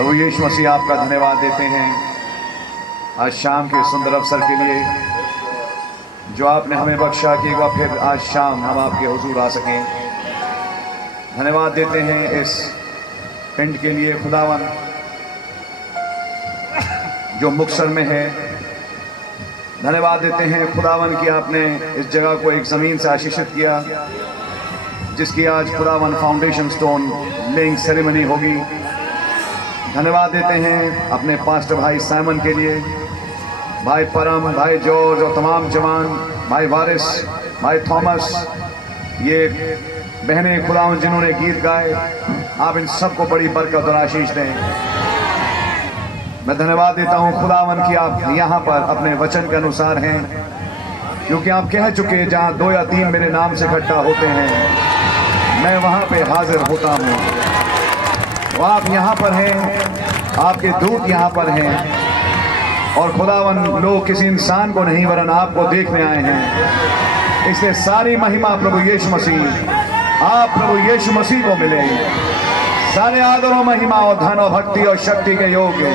प्रभु यीशु मसीह आपका धन्यवाद देते हैं आज शाम के सुंदर अवसर के लिए जो आपने हमें बख्शा कि एक बार फिर आज शाम हम आपके हुजूर आ सकें। धन्यवाद देते हैं इस टेंट के लिए खुदावन जो मुक्तसर में है। धन्यवाद देते हैं खुदावन कि आपने इस जगह को एक ज़मीन से आशीषित किया जिसकी आज खुदावन फाउंडेशन स्टोन लेइंग सेरेमनी होगी। धन्यवाद देते हैं अपने पास्टर भाई साइमन के लिए, भाई परम, भाई जॉर्ज और तमाम जवान, भाई वारिस, भाई थॉमस, ये बहनें खुदावन जिन्होंने गीत गाए, आप इन सबको बड़ी बरकत और आशीष दें। मैं धन्यवाद देता हूं खुदावन कि आप यहाँ पर अपने वचन के अनुसार हैं, क्योंकि आप कह चुके जहाँ 2 या 3 मेरे नाम से इकट्ठा होते हैं मैं वहाँ पे हाजिर होता हूँ। तो आप यहाँ पर हैं, आपके दूत यहाँ पर हैं और खुदावन लोग किसी इंसान को नहीं वरन आपको देखने आए हैं। इसलिए सारी महिमा प्रभु यीशु मसीह, आप प्रभु यीशु मसीह को मिले। सारे आदर और महिमा और धन और भक्ति और शक्ति के योग्य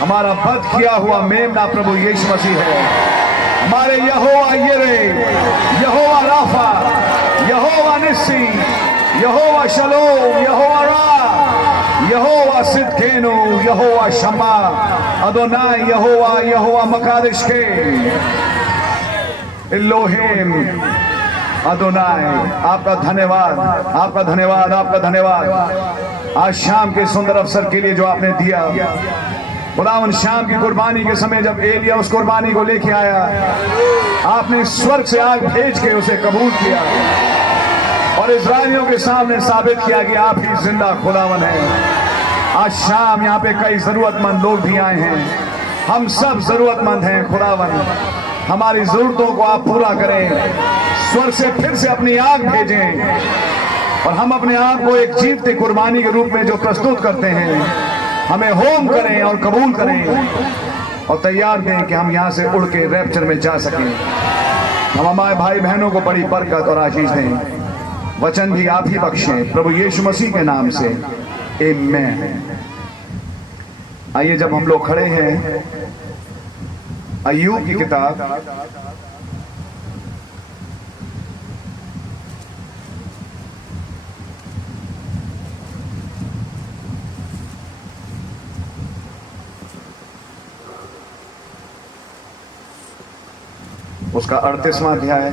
हमारा वध किया हुआ मेमना प्रभु यीशु मसीह है। हमारे यहोवा यिरे, यहोवा राफा, यहोवा निस्सी, यहोवा शलोम, यहोवा रा, यहोवा सिद्केनु, यहोवा शमा, अदोनाई, यहोवा मकादिश के, इल्लोहिम अदोनाई। आपका धन्यवाद, आपका धन्यवाद, आपका धन्यवाद आज शाम के सुंदर अवसर के लिए जो आपने दिया। खुदावन शाम की कुर्बानी के समय जब एलिया उस कुर्बानी को लेके आया, आपने स्वर्ग से आग भेज के उसे कबूल किया और इस्राएलियों के सामने साबित किया कि आप ही जिंदा खुदावन हैं। आज शाम यहाँ पे कई जरूरतमंद लोग भी आए हैं, हम सब जरूरतमंद हैं खुदावन। हमारी जरूरतों को आप पूरा करें, स्वर्ग से फिर से अपनी आग भेजें और हम अपने आप को एक जीवती कुर्बानी के रूप में जो प्रस्तुत करते हैं हमें होम करें और कबूल करें और तैयार दें कि हम यहाँ से उड़ के रैप्चर में जा सकें। हम हमारे भाई बहनों को बड़ी बरकत और आशीष दें। वचन भी आप ही बख्शें प्रभु यीशु मसीह के नाम से, आमीन। आइए जब हम लोग खड़े हैं अय्यूब की किताब उसका 38वां अध्याय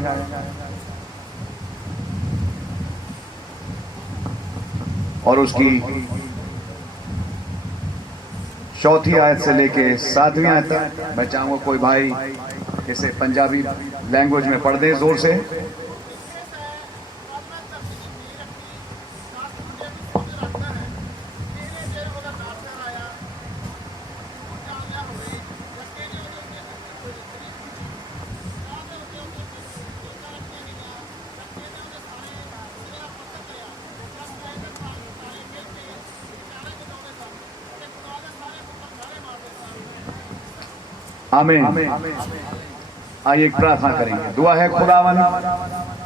और उसकी 4थी आयत से लेके 7वीं आयत तक। मैं चाहूंगा कोई भाई इसे पंजाबी लैंग्वेज में पढ़ दे जोर से। आमीन। आइए एक प्रार्थना करेंगे। दुआ है खुदावन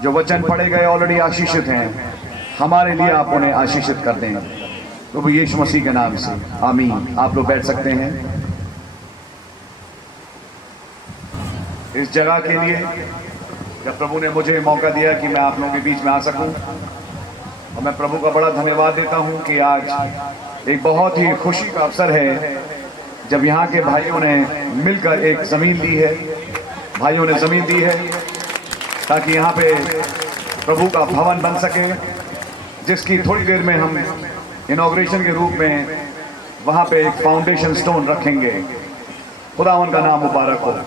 जो वचन पढ़े गए ऑलरेडी आशीषित हैं, हमारे लिए आप उन्हें आशीषित कर दें प्रभु यीशु मसीह के नाम से, आमीन। आप लोग बैठ सकते हैं। इस जगह के लिए जब प्रभु ने मुझे मौका दिया कि मैं आप लोगों के बीच में आ सकूं, और मैं प्रभु का बड़ा धन्यवाद देता हूं कि आज एक बहुत ही खुशी का अवसर है जब यहाँ के भाइयों ने मिलकर एक ज़मीन दी है, भाइयों ने ज़मीन दी है ताकि यहाँ पे प्रभु का भवन बन सके, जिसकी थोड़ी देर में हम इनॉग्रेशन के रूप में वहाँ पे एक फाउंडेशन स्टोन रखेंगे। खुदावन का नाम मुबारक हो।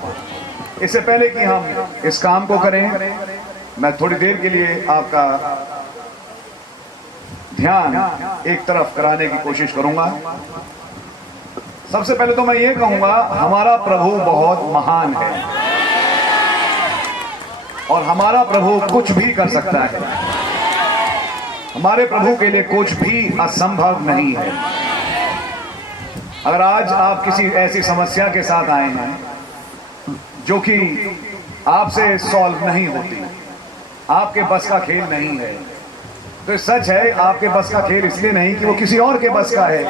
इससे पहले कि हम इस काम को करें, मैं थोड़ी देर के लिए आपका ध्यान एक तरफ कराने की कोशिश करूँगा। सबसे पहले तो मैं ये कहूंगा, हमारा प्रभु बहुत महान है और हमारा प्रभु कुछ भी कर सकता है। हमारे प्रभु के लिए कुछ भी असंभव नहीं है। अगर आज आप किसी ऐसी समस्या के साथ आए हैं जो कि आपसे सॉल्व नहीं होती, आपके बस का खेल नहीं है, तो सच है आपके बस का खेल इसलिए नहीं कि वो किसी और के बस का है,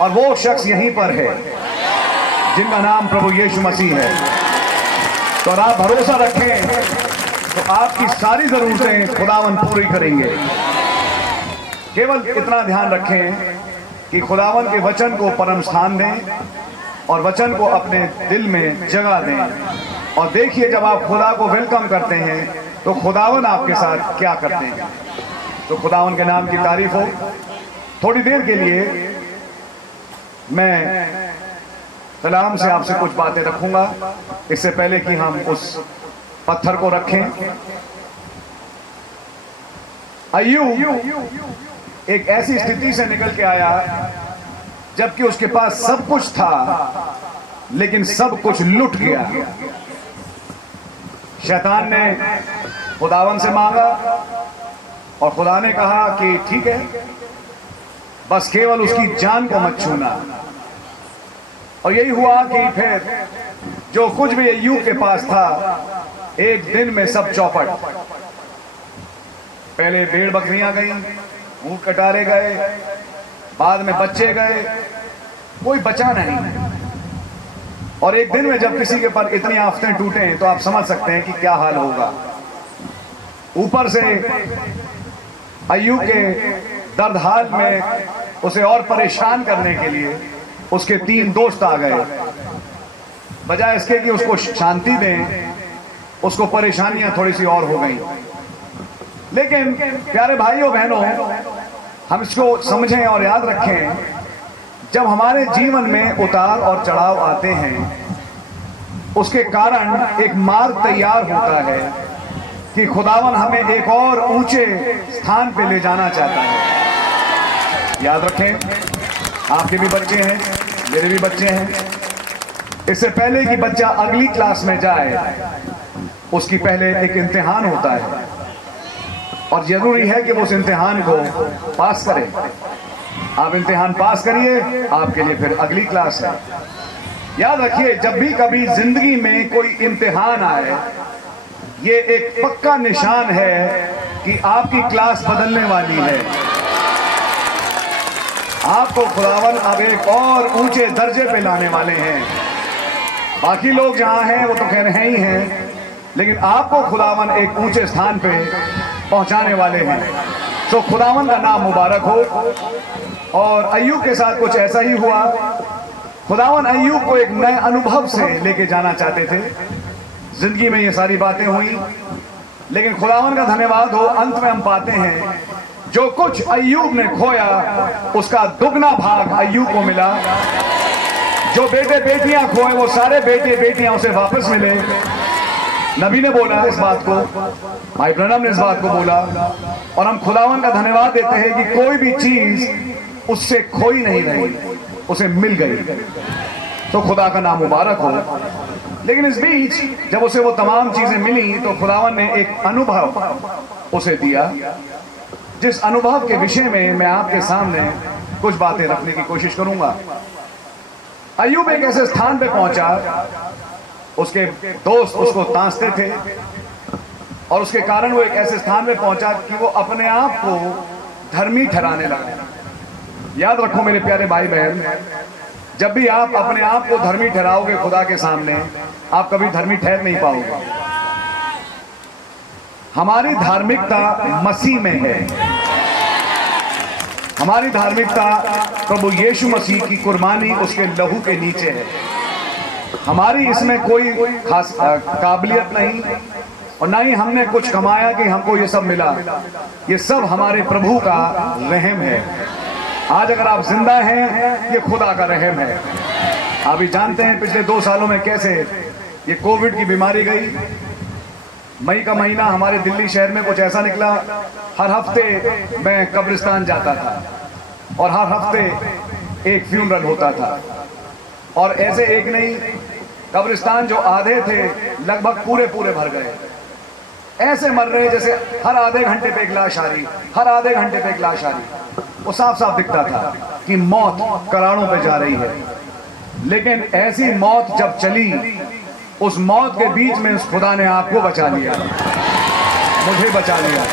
और वो शख्स यहीं पर है जिनका नाम प्रभु यीशु मसीह है। तो अगर आप भरोसा रखें तो आपकी सारी जरूरतें खुदावन पूरी करेंगे। केवल इतना ध्यान रखें कि खुदावन के वचन को परम स्थान दें और वचन को अपने दिल में जगह दें। और देखिए, जब आप खुदा को वेलकम करते हैं तो खुदावन आपके साथ क्या करते हैं। तो खुदावन के नाम की तारीफ हो। थोड़ी देर के लिए मैं कलाम से आपसे कुछ बातें रखूंगा, इससे पहले कि हम उस पत्थर को रखें। अय्यूब एक ऐसी स्थिति से निकल के आया जबकि उसके पास सब कुछ था, लेकिन सब कुछ लुट गया। शैतान ने खुदावन से मांगा और खुदा ने कहा कि ठीक है, बस केवल उसकी जान को मत छूना। और यही हुआ कि फिर जो कुछ भी अय्यूब के पास था, एक दिन में सब चौपट। पहले भेड़ बकरियां गई, ऊंट कटारे गए, बाद में बच्चे गए, कोई बचा नहीं। और एक दिन में जब किसी के पर इतनी आफतें टूटे तो आप समझ सकते हैं कि क्या हाल होगा। ऊपर से अय्यूब के दर्द हाल में उसे और परेशान करने के लिए उसके 3 दोस्त आ गए। बजाय इसके कि उसको शांति दें, उसको परेशानियां थोड़ी सी और हो गई। लेकिन प्यारे भाइयों बहनों, हम इसको समझें और याद रखें, जब हमारे जीवन में उतार और चढ़ाव आते हैं, उसके कारण एक मार्ग तैयार होता है कि खुदावन हमें एक और ऊंचे स्थान पे ले जाना चाहता है। याद रखें, आपके भी बच्चे हैं, मेरे भी बच्चे हैं। इससे पहले कि बच्चा अगली क्लास में जाए, उसकी पहले एक इम्तिहान होता है और जरूरी है कि वो उस इम्तिहान को पास करे। आप इम्तिहान पास करिए, आपके लिए फिर अगली क्लास है। याद रखिए, जब भी कभी जिंदगी में कोई इम्तिहान आए, ये एक पक्का निशान है कि आपकी क्लास बदलने वाली है। आपको खुदावन अब एक और ऊंचे दर्जे पे लाने वाले हैं। बाकी लोग जहां हैं वो तो खैर हैं ही हैं, लेकिन आपको खुदावन एक ऊंचे स्थान पे पहुंचाने वाले हैं। तो खुदावन का नाम मुबारक हो। और अय्यूब के साथ कुछ ऐसा ही हुआ। खुदावन अय्यूब को एक नए अनुभव से लेके जाना चाहते थे। जिंदगी में ये सारी बातें हुई, लेकिन खुदावन का धन्यवाद हो, अंत में हम पाते हैं जो कुछ अय्यूब ने खोया उसका दुगना भाग अय्यूब को मिला। जो बेटे बेटियां खोए वो सारे बेटे बेटियां उसे वापस मिले। नबी ने बोला इस बात को, भाई ब्रनम ने इस बात को बोला, और हम खुदावन का धन्यवाद देते हैं कि कोई भी चीज उससे खोई नहीं रही, उसे मिल गई। तो खुदा का नाम मुबारक हो। लेकिन इस बीच जब उसे वो तमाम चीजें मिली तो खुदावन ने एक अनुभव उसे दिया, जिस अनुभव के विषय में मैं आपके सामने कुछ बातें रखने की कोशिश करूंगा। अय्यूब एक ऐसे स्थान पे पहुंचा, उसके दोस्त उसको तांसते थे और उसके कारण वो एक ऐसे स्थान पे पहुंचा कि वो अपने आप को धर्मी ठहराने लगा। याद रखो मेरे प्यारे भाई बहन, जब भी आप अपने आप को धर्मी ठहराओगे खुदा के सामने, आप कभी धर्मी ठहर नहीं पाओगे। हमारी धार्मिकता मसीह में है। हमारी धार्मिकता प्रभु यीशु मसीह की कुर्बानी, उसके लहू के नीचे है। हमारी इसमें कोई खास काबिलियत नहीं और ना ही हमने कुछ कमाया कि हमको ये सब मिला। ये सब हमारे प्रभु का रहम है। आज अगर आप जिंदा हैं, ये खुदा का रहम है। आप ही जानते हैं पिछले 2 सालों में कैसे ये कोविड की बीमारी गई। मई का महीना हमारे दिल्ली शहर में कुछ ऐसा निकला, हर हफ्ते मैं कब्रिस्तान जाता था और हर हफ्ते एक फ्यूनरल होता था। और ऐसे एक नहीं, कब्रिस्तान जो आधे थे लगभग पूरे भर गए। ऐसे मर रहे जैसे हर आधे घंटे पे एक लाश आ रही, हर आधे घंटे पे एक लाश आ रही। वो साफ साफ दिखता था कि मौत कराड़ों पे जा रही है। लेकिन ऐसी मौत जब चली, उस मौत के बीच में उस खुदा ने आपको बचा लिया, मुझे बचा लिया।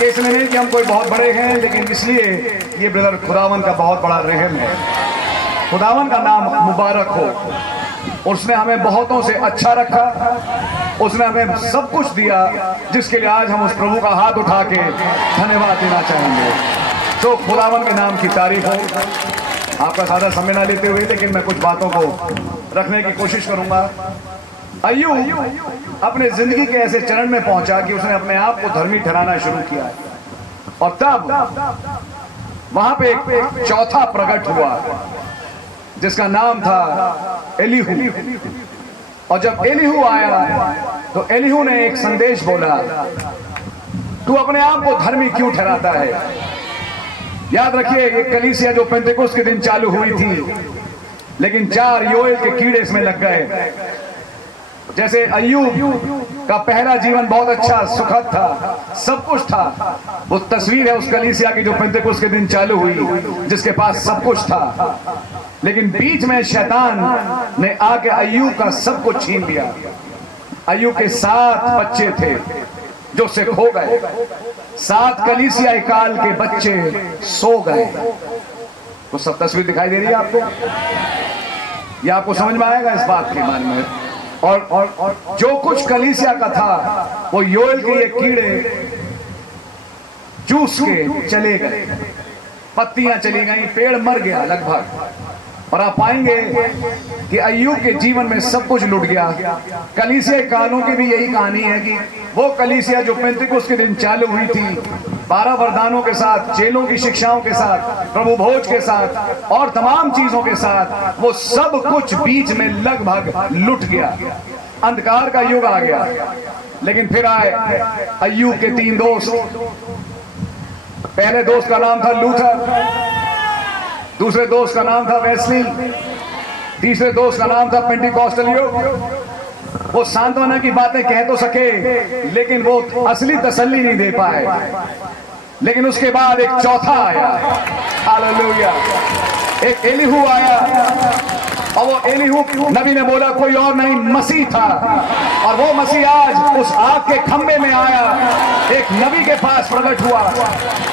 ये इसलिए नहीं कि हम कोई बहुत बड़े हैं, लेकिन इसलिए ये ब्रदर खुदावन का बहुत बड़ा रहम है। खुदावन का नाम मुबारक हो। उसने हमें बहुतों से अच्छा रखा, उसने हमें सब कुछ दिया, जिसके लिए आज हम उस प्रभु का हाथ उठा के धन्यवाद देना चाहेंगे। तो खुदावन के नाम की तारीफ हो। आपका ज़्यादा समय ना लेते हुए, लेकिन मैं कुछ बातों को रखने की कोशिश करूंगा। अय्यूब अपने जिंदगी के ऐसे चरण में पहुंचा कि उसने अपने आप को धर्मी ठहराना शुरू किया, और तब वहां पे एक चौथा प्रकट हुआ जिसका नाम था एलीहू। और जब एलीहू आया तो एलीहू ने एक संदेश बोला, तू अपने आप को धर्मी क्यों ठहराता है? याद रखिए, ये कलीसिया जो पेंटेकोस्त के दिन चालू हुई थी, लेकिन 4 योएल के कीड़े इसमें लग गए। जैसे अय्यूब का पहला जीवन बहुत अच्छा सुखद था, सब कुछ था, वो तस्वीर है उस कलीसिया की जो पेंटेकोस्त के दिन चालू हुई, जिसके पास सब कुछ था। लेकिन बीच में शैतान ने आके अय्यूब का सब कुछ छीन लिया। अय्यूब के 7 बच्चे थे जो से खो गए। 7 कलीसिया काल के बच्चे सो गए। तो सब तस्वीर दिखाई दे रही है आपको? या आपको समझ में आएगा इस बात के बारे में? और जो कुछ कलीसिया का था वो योएल के ये कीड़े चूस के चले गए। पत्तियां चली गई, पेड़ मर गया लगभग। और आप पाएंगे कि अय्यूब के जीवन में सब कुछ लुट गया। कलीसिया कालों की भी यही कहानी है कि वो कलीसिया जो पेंटेकोस्त के दिन चालू हुई थी, 12 वरदानों के साथ, चेलों की शिक्षाओं के साथ, प्रभु भोज के साथ और तमाम चीजों के साथ, वो सब कुछ बीच में लगभग लुट गया। अंधकार का युग आ गया। लेकिन फिर आए अय्यूब के 3 दोस्त। पहले दोस्त का नाम था लूथर, दूसरे दोस्त का नाम था वेस्ली, तीसरे दोस्त का नाम था पेंटिकॉस्टल युग। वो सांत्वना की बातें कह तो सके, लेकिन वो असली तसल्ली नहीं दे पाए। लेकिन उसके बाद एक चौथा आया, हालेलुया, एक एलीहू आया। और वो एलीहू नबी ने बोला कोई और नहीं, मसीह था। और वो मसीह आज उस आग के खंभे में आया, एक नबी के पास प्रकट हुआ।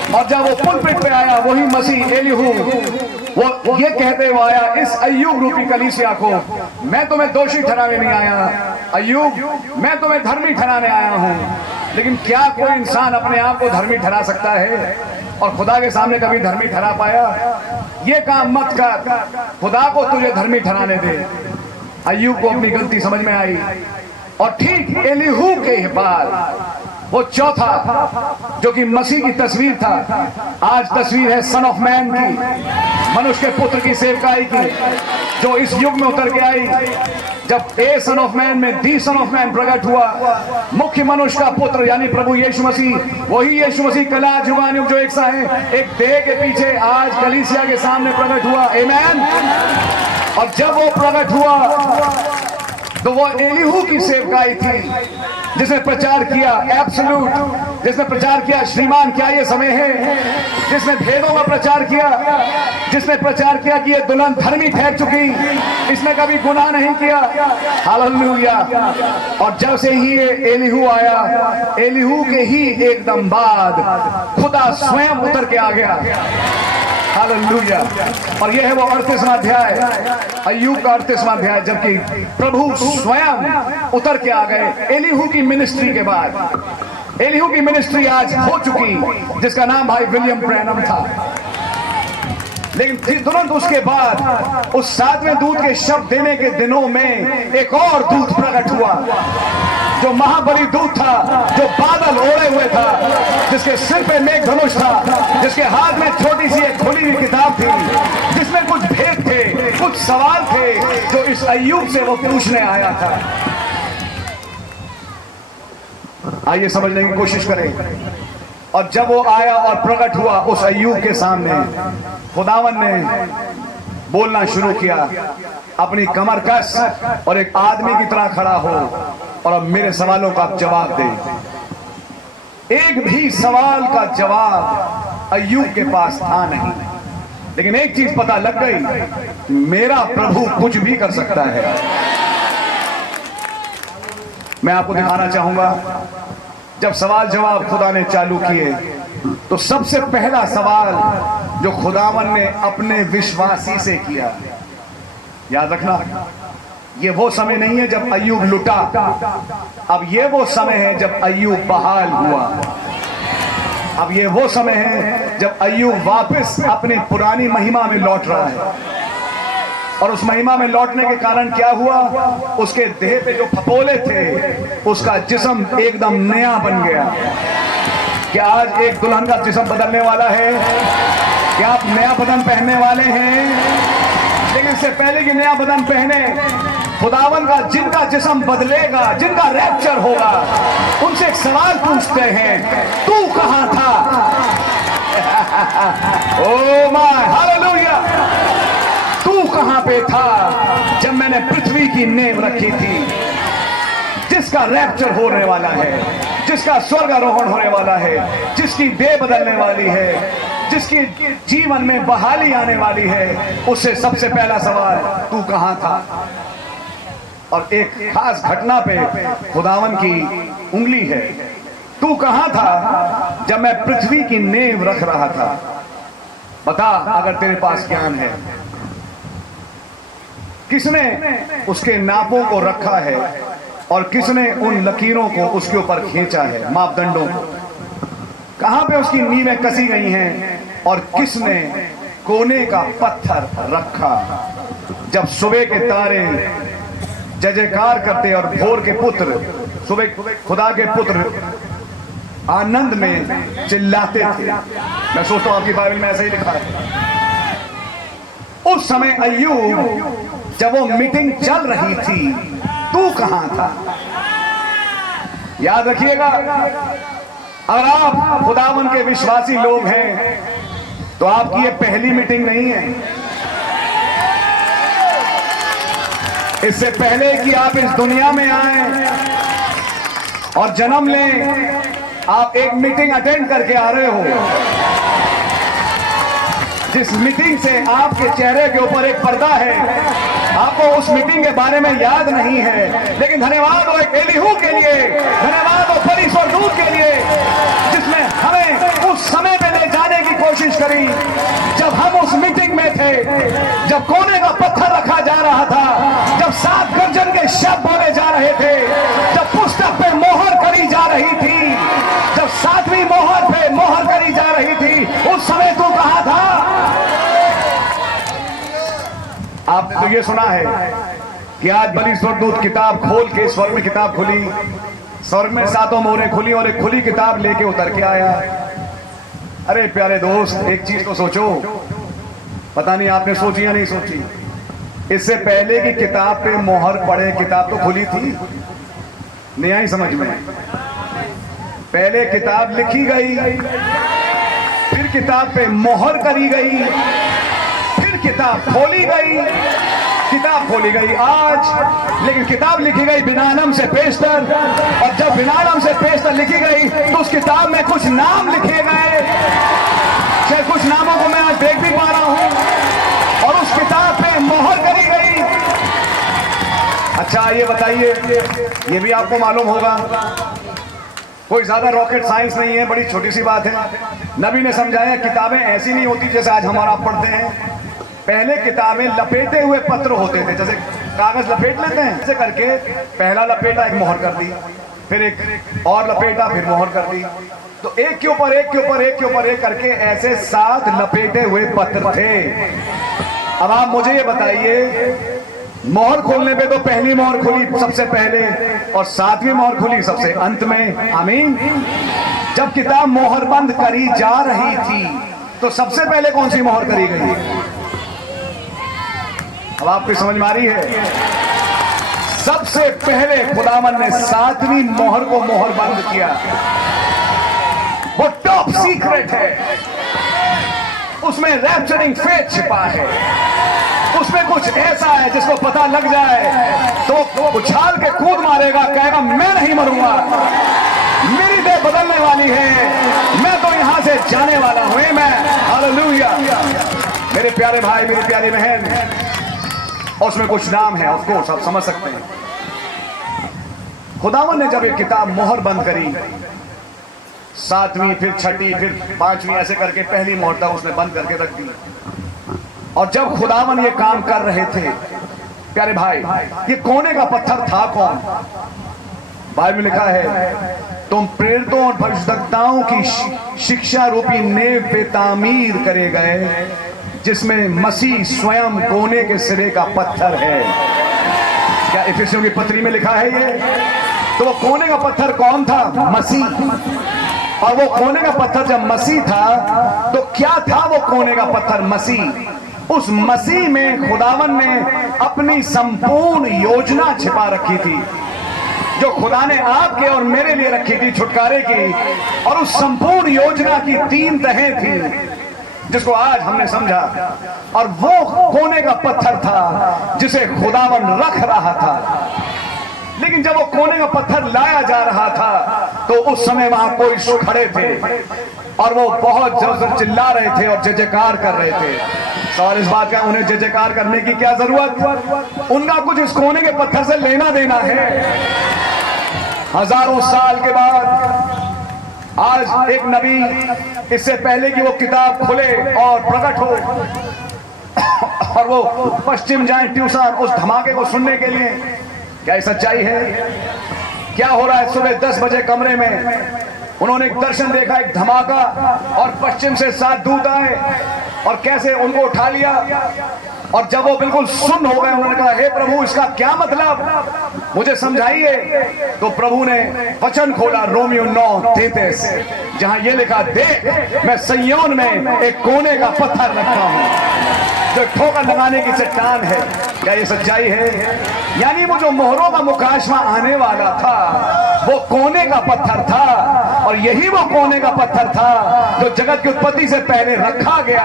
और जब वो पुलपिट पे आया, वही मसीह एलीहू वो ये कहते हुए आया, इस अय्यूब रूपी कलीसिया को मैं तुम्हें दोषी ठहराने नहीं आया, अय्यूब मैं तुम्हें धर्मी ठहराने आया हूं। लेकिन क्या कोई इंसान अपने आप को धर्मी ठहरा सकता है और खुदा के सामने कभी धर्मी ठहरा पाया? ये काम मत कर, खुदा को तुझे धर्मी ठहराने दे। अय्यूब को अपनी गलती समझ में आई। और ठीक एलीहू के बाद वो चौथा जो कि मसीह की तस्वीर था, आज तस्वीर है सन ऑफ मैन की, मनुष्य के पुत्र की सेवकाई की, जो इस युग में उतर के आई। जब ए सन ऑफ मैन में दी सन ऑफ मैन प्रकट हुआ, मुख्य मनुष्य का पुत्र यानी प्रभु यीशु मसीह, वही यीशु मसीह कला जुबान युग जो एक सा है, एक देह के पीछे आज कलीसिया के सामने प्रकट हुआ। आमेन। और जब वो प्रकट हुआ तो वो एलीहू की सेवकाई थी, जिसने प्रचार किया एब्सोल्यूट, जिसने प्रचार किया श्रीमान क्या ये समय है, जिसने भेदों का प्रचार किया, जिसने प्रचार किया कि ये दुल्हन धर्मी ठहर चुकी, इसने कभी गुनाह नहीं किया। हालेलुया। और जब से ही ये एलीहू आया, एलीहू के ही एकदम बाद खुदा स्वयं उतर के आ गया। हालेलुया। और यह है वो 38वां अध्याय, अय्यूब का 38वां अध्याय, जबकि प्रभु स्वयं उतर के आ गए एलीहू की मिनिस्ट्री के बाद। एलीहू की मिनिस्ट्री आज हो चुकी, जिसका नाम भाई विलियम ब्रैनम था। लेकिन फिर तुरंत उसके बाद उस 7वें दूत के शब्द देने के दिनों में एक और दूत प्रकट हुआ, जो महाबली दूत था, जो बादल ओढ़े हुए था, जिसके सिर पे मेघ धनुष था, जिसके हाथ में छोटी सी एक खुली हुई किताब थी, जिसमें कुछ भेद थे, कुछ सवाल थे, जो इस अय्यूब से वो पूछने आया था। आइए समझने की कोशिश करें। और जब वो आया और प्रकट हुआ उस अय्यूब के सामने, खुदावन ने बोलना शुरू किया, अपनी कमर कस और एक आदमी की तरह खड़ा हो और अब मेरे सवालों का जवाब दे। एक भी सवाल का जवाब अय्यूब के पास था नहीं, लेकिन एक चीज पता लग गई, मेरा प्रभु कुछ भी कर सकता है। मैं आपको दिखाना चाहूंगा, जब सवाल जवाब खुदा ने चालू किए तो सबसे पहला सवाल जो खुदावन ने अपने विश्वासी से किया, याद रखना, ये वो समय नहीं है जब अय्यूब लुटा, अब ये वो समय है जब अय्यूब बहाल हुआ। अब ये वो समय है जब अय्यूब वापस अपनी पुरानी महिमा में लौट रहा है। और उस महिमा में लौटने के कारण क्या हुआ, उसके देह पे जो फपोले थे उसका जिस्म एकदम नया बन गया। क्या आज एक दुल्हन का जिस्म बदलने वाला है? क्या आप नया बदन पहनने वाले हैं? लेकिन इससे पहले कि नया बदन पहने, खुदावन का जिनका जिस्म बदलेगा, जिनका रैप्चर होगा, उनसे एक सवाल पूछते हैं, तू कहां था? ओ माय हालेलुया, तू कहां पे था जब मैंने पृथ्वी की नींव रखी थी? जिसका रैप्चर होने वाला है, जिसका स्वर्गारोहण होने वाला है, जिसकी देह बदलने वाली है, जिसकी जीवन में बहाली आने वाली है, उससे सबसे पहला सवाल, तू कहां था? और एक खास घटना पे खुदावन की उंगली है। तू कहां था जब मैं पृथ्वी की नींव रख रहा था? बता, अगर तेरे पास ज्ञान है। किसने उसके नापों को रखा है और किसने उन लकीरों को उसके ऊपर खींचा है, मापदंडों को? कहां पे उसकी नींवें कसी गई हैं और किसने कोने का पत्थर रखा? जब सुबह के तारे जय जयकार करते और भोर के पुत्र, सुबह खुदा के पुत्र आनंद में चिल्लाते थे। मैं सोचता हूं आपकी बाइबल में ऐसा ही लिखा है। उस समय अय्यूब जब वो मीटिंग चल रही थी, तू कहां था? याद रखिएगा, अगर आप खुदावन के विश्वासी लोग हैं तो आपकी ये पहली मीटिंग नहीं है। इससे पहले कि आप इस दुनिया में आए और जन्म लें, आप एक मीटिंग अटेंड करके आ रहे हो, जिस मीटिंग से आपके चेहरे के ऊपर एक पर्दा है। आपको उस मीटिंग के बारे में याद नहीं है, लेकिन धन्यवाद हो एक एलीहू के लिए, धन्यवाद हो बड़ी स्वर्गदूत के लिए, जिसने हमें उस समय पे ले जाने की कोशिश करी जब हम उस मीटिंग में थे, जब कोने का पत्थर रखा जा रहा था, जब 7 गर्जन के शब्द बोले जा रहे थे, जब पुस्तक पे मोहर करी जा रही थी, जब 7वीं मोहर पे मोहर करी जा रही थी, उस समय तू कहां था? आप तो ये सुना है कि आज बड़ी स्वर्गदूत किताब खोल के, स्वर्ग में किताब खुली, स्वर्ग में 7 मोहरें खुली और एक खुली किताब लेके उतर के आया। अरे प्यारे दोस्त, एक चीज तो सोचो, पता नहीं आपने सोची या नहीं सोची, इससे पहले कि किताब पे मोहर पड़े, किताब तो खुली थी, नहीं आई समझ में? पहले किताब लिखी गई, फिर किताब पे मोहर करी गई, फिर किताब खोली गई, किताब खोली गई आज, लेकिन किताब लिखी गई बिनानम से पेशतर, और जब बिनानम से पेशतर लिखी गई तो उस किताब में कुछ नाम लिखे गए, शायद कुछ नामों को मैं आज देख भी पा रहा हूं, और उस किताब पे मोहर करी गई। अच्छा ये बताइए, ये भी आपको मालूम होगा, कोई ज्यादा रॉकेट साइंस नहीं है, बड़ी छोटी सी बात है। नबी ने समझाया किताबें ऐसी नहीं होती जैसे आज हमारा पढ़ते हैं। पहले किताबें लपेटे हुए पत्र होते थे, जैसे कागज लपेट लेते हैं, ऐसे करके पहला लपेटा, एक मोहर कर दी, फिर एक और लपेटा, फिर मोहर कर दी, तो एक के ऊपर एक के ऊपर एक के ऊपर एक करके ऐसे 7 लपेटे हुए पत्र थे। अब आप मुझे ये बताइए, मोहर खोलने पे तो पहली मोहर खुली सबसे पहले और 7वीं मोहर खुली सबसे अंत में। आमीन। जब किताब मोहर बंद करी जा रही थी तो सबसे पहले कौन सी मोहर करी गई? अब आपको समझ में आ रही है? सबसे पहले खुदावन ने 7वीं मोहर को मोहर बंद किया। वो टॉप सीक्रेट है, उसमें रैप्चरिंग फेथ छिपा है, उसमें कुछ ऐसा है जिसको पता लग जाए तो उछाल के कूद मारेगा, कहेगा मैं नहीं मरूंगा, मेरी देह बदलने वाली है, मैं तो यहां से जाने वाला हूं। मैं हालेलुया। मेरे प्यारे भाई, मेरी प्यारी बहन, और उसमें कुछ नाम है, ऑफ कोर्स आप समझ सकते हैं। खुदावन ने जब ये किताब मोहर बंद करी सातवीं, फिर छठी, फिर पांचवीं, ऐसे करके पहली मोहर तक उसने बंद करके रख दी। और जब खुदावन ये काम कर रहे थे, प्यारे भाई, ये कोने का पत्थर था कौन? बाइबल में लिखा है, तुम प्रेरितों और भविष्यवक्ताओं की शिक्षा रूपी नेव पे तामीर करे गए, जिसमें मसीह स्वयं कोने के सिरे का पत्थर है। क्या इफिसियों की पत्री में लिखा है ये? तो वो कोने का पत्थर कौन था? मसीह। और वो कोने का पत्थर जब मसीह था, तो क्या था वो कोने का पत्थर? मसीह। उस मसीह में खुदावन ने अपनी संपूर्ण योजना छिपा रखी थी, जो खुदा ने आपके और मेरे लिए रखी थी छुटकारे की। और उस संपूर्ण योजना की 3 तहें थी, जिसको आज हमने समझा। और वो कोने का पत्थर था जिसे खुदावन रख रहा था। लेकिन जब वो कोने का पत्थर लाया जा रहा था, तो उस समय वहां कोई खड़े थे और वो बहुत जोर चिल्ला रहे थे और जय जयकार कर रहे थे। सवाल इस बात का, उन्हें जय जयकार करने की क्या जरूरत? उनका कुछ इस कोने के पत्थर से लेना देना है। हजारों साल के बाद आज एक नबी, इससे पहले कि वो किताब खुले और प्रकट हो और वो पश्चिम जाए ट्यूशन उस धमाके को सुनने के लिए, क्या ये सच्चाई है? क्या हो रहा है? सुबह 10 बजे कमरे में उन्होंने एक दर्शन देखा, एक धमाका, और पश्चिम से 7 दूत आए और कैसे उनको उठा लिया। और जब वो बिल्कुल सुन्न हो गए, उन्होंने कहा, हे प्रभु, इसका क्या मतलब, मुझे समझाइए। तो प्रभु ने वचन खोला, रोमियो 9:33, जहां ये लिखा, देख मैं सिय्योन में एक कोने का पत्थर रखा हूं, जो ठोकर लगाने की चट्टान है। क्या ये सच्चाई है? यानी वो जो मोहरों का मुकाशवा आने वाला था, वो कोने का पत्थर था। और यही वो कोने का पत्थर था जो जगत की उत्पत्ति से पहले रखा गया।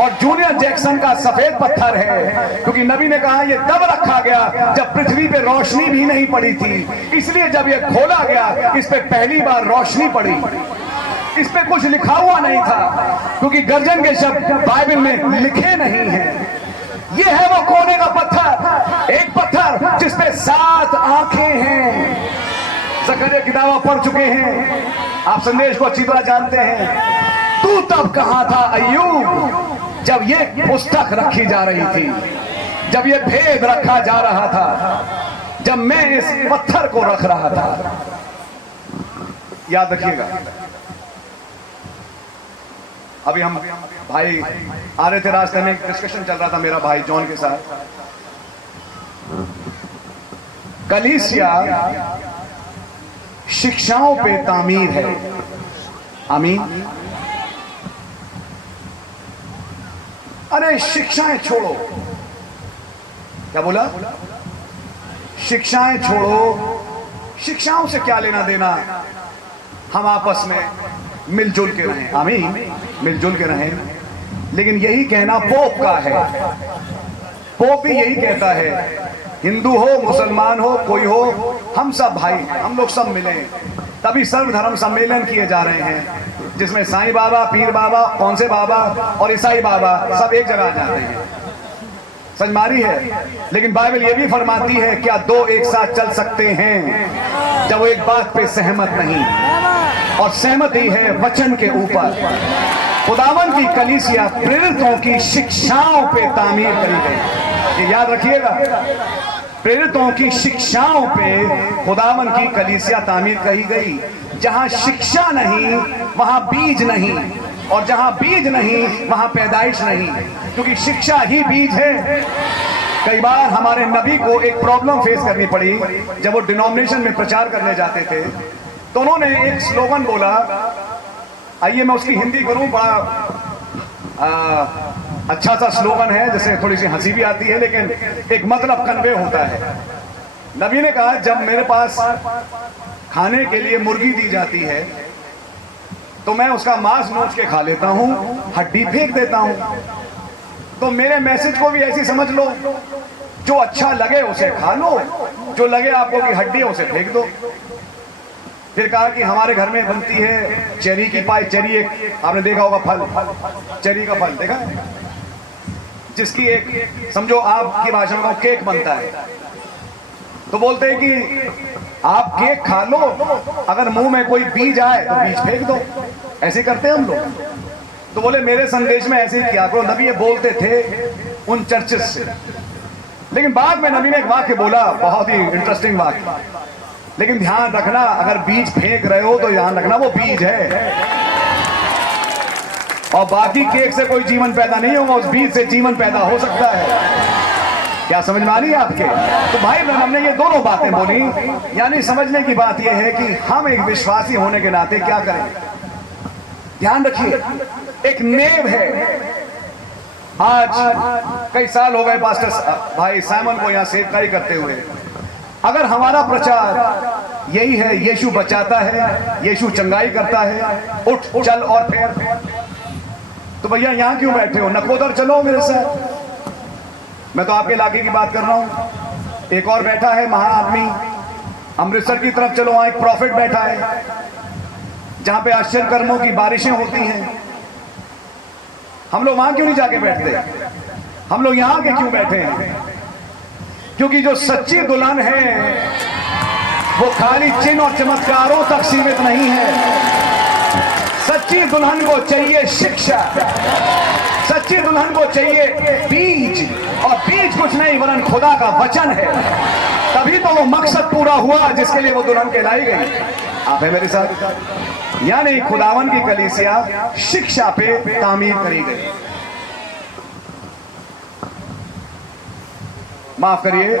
और जूनियर जैक्सन का सफेद पत्थर है, क्योंकि नबी ने कहा यह तब रखा गया जब पृथ्वी पे रोशनी भी नहीं पड़ी थी। इसलिए जब यह खोला गया, इस पे पहली बार रोशनी पड़ी। इस पे कुछ लिखा हुआ नहीं था, क्योंकि गर्जन के शब्द बाइबल में लिखे नहीं हैं। ये है वो कोने का पत्थर, एक पत्थर जिसपे 7 आंखें हैं। ज़करिया की दावा पढ़ चुके हैं, आप संदेश को अच्छी तरह जानते हैं। तू तब कहां था अय्यूब, जब ये पुस्तक रखी जा रही थी, जब ये भेद रखा जा रहा था, जब मैं इस पत्थर को रख रहा था। याद रखिएगा, अभी हम भाई आ रहे थे, रास्ते में डिस्कशन चल रहा था मेरा भाई जॉन के साथ। कलीसिया शिक्षाओं पे तामीर है। आमीन। अरे शिक्षाएं छोड़ो, क्या बोला? शिक्षाएं छोड़ो, शिक्षाओं से क्या लेना देना? हम आपस में मिलजुल के रहें। आमीन, मिलजुल के रहें। लेकिन यही कहना पोप का है। पोप भी यही कहता है, हिंदू हो, मुसलमान हो, कोई हो, हम सब भाई, हम लोग सब मिले। तभी सर्वधर्म सम्मेलन किए जा रहे हैं, जिसमें साईं बाबा, पीर बाबा, कौन से बाबा और ईसाई बाबा सब एक जगह जाते हैं। संजमारी है। लेकिन बाइबल ये भी फरमाती है, क्या 2 एक साथ चल सकते हैं जब वो एक बात पे सहमत नहीं? और सहमति है वचन के ऊपर। खुदावन की कलीसिया प्रेरितों की शिक्षाओं पे तामीर करी गई। ये याद रखिएगा, प्रेरितों की शिक्षाओं पे खुदावन की कलीसिया तामीर करी गई। जहां शिक्षा नहीं वहां बीज नहीं, और जहां बीज नहीं वहां पैदाइश नहीं, क्योंकि शिक्षा ही बीज है। कई बार हमारे नबी को एक प्रॉब्लम फेस करनी पड़ी जब वो डिनोमिनेशन में प्रचार करने जाते थे। तो उन्होंने एक स्लोगन बोला, आइए मैं उसकी हिंदी करूं। बड़ा अच्छा सा स्लोगन है, जैसे थोड़ी सी हंसी भी आती है, लेकिन एक मतलब कन्वे होता है। नबी ने कहा, जब मेरे पास खाने के लिए मुर्गी दी जाती है तो मैं उसका मांस नोच के खा लेता हूं, हड्डी फेंक देता हूं। तो मेरे मैसेज को भी ऐसी समझ लो, जो अच्छा लगे उसे खा लो, जो लगे आपको कि हड्डी है उसे फेंक दो। फिर कहा कि हमारे घर में बनती है चेरी की पाई। चेरी एक आपने देखा होगा फल, चेरी का फल देखा है, जिसकी एक समझो आपकी भाषा में केक बनता है। तो बोलते हैं कि आप केक खा लो, अगर मुंह में कोई बीज आए तो बीज फेंक दो, ऐसे करते हैं हम लोग। तो बोले मेरे संदेश में ऐसे ही किया करो। नबी ये बोलते थे उन चर्चेस से, लेकिन बाद में नबी ने एक वाक्य बोला, बहुत ही इंटरेस्टिंग वाक्य, लेकिन ध्यान रखना, अगर बीज फेंक रहे हो तो ध्यान रखना वो बीज है, और बाकी केक से कोई जीवन पैदा नहीं होगा, उस बीज से जीवन पैदा हो सकता है। क्या समझ में आ रही है आपके? तो भाई बहन, हमने ये दोनों बातें बोली, यानी समझने की बात यह है कि हम एक विश्वासी होने के नाते क्या करें। ध्यान रखिए, एक नेव है। आज कई साल हो गए पास्टर भाई साइमन को यहाँ सेवकाई करते हुए। अगर हमारा प्रचार यही है, यीशु बचाता है, यीशु चंगाई करता है, उठ चल और फेर, तो भैया यहाँ क्यों बैठे हो? नकोदर चलो मेरे साथ। मैं तो आपके इलाके की बात कर रहा हूं। एक और बैठा है महा आदमी, अमृतसर की तरफ चलो, वहां एक प्रॉफिट बैठा है जहां पे आश्चर्य कर्मों की बारिशें होती हैं। हम लोग वहां क्यों नहीं जाके बैठते? हम लोग यहां के क्यों बैठे हैं? क्योंकि जो सच्ची दुल्हन है वो खाली चिन्ह और चमत्कारों तक सीमित नहीं है। सच्ची दुल्हन को चाहिए शिक्षा, सच्ची दुल्हन को चाहिए बीज, और बीज कुछ नहीं वरन खुदा का वचन है। तभी तो वो मकसद पूरा हुआ जिसके लिए वो दुल्हन कहलाई गई। आप है मेरे साथ? यानी खुदावन की कलीसिया शिक्षा पे तामीर करी गई। माफ करिए,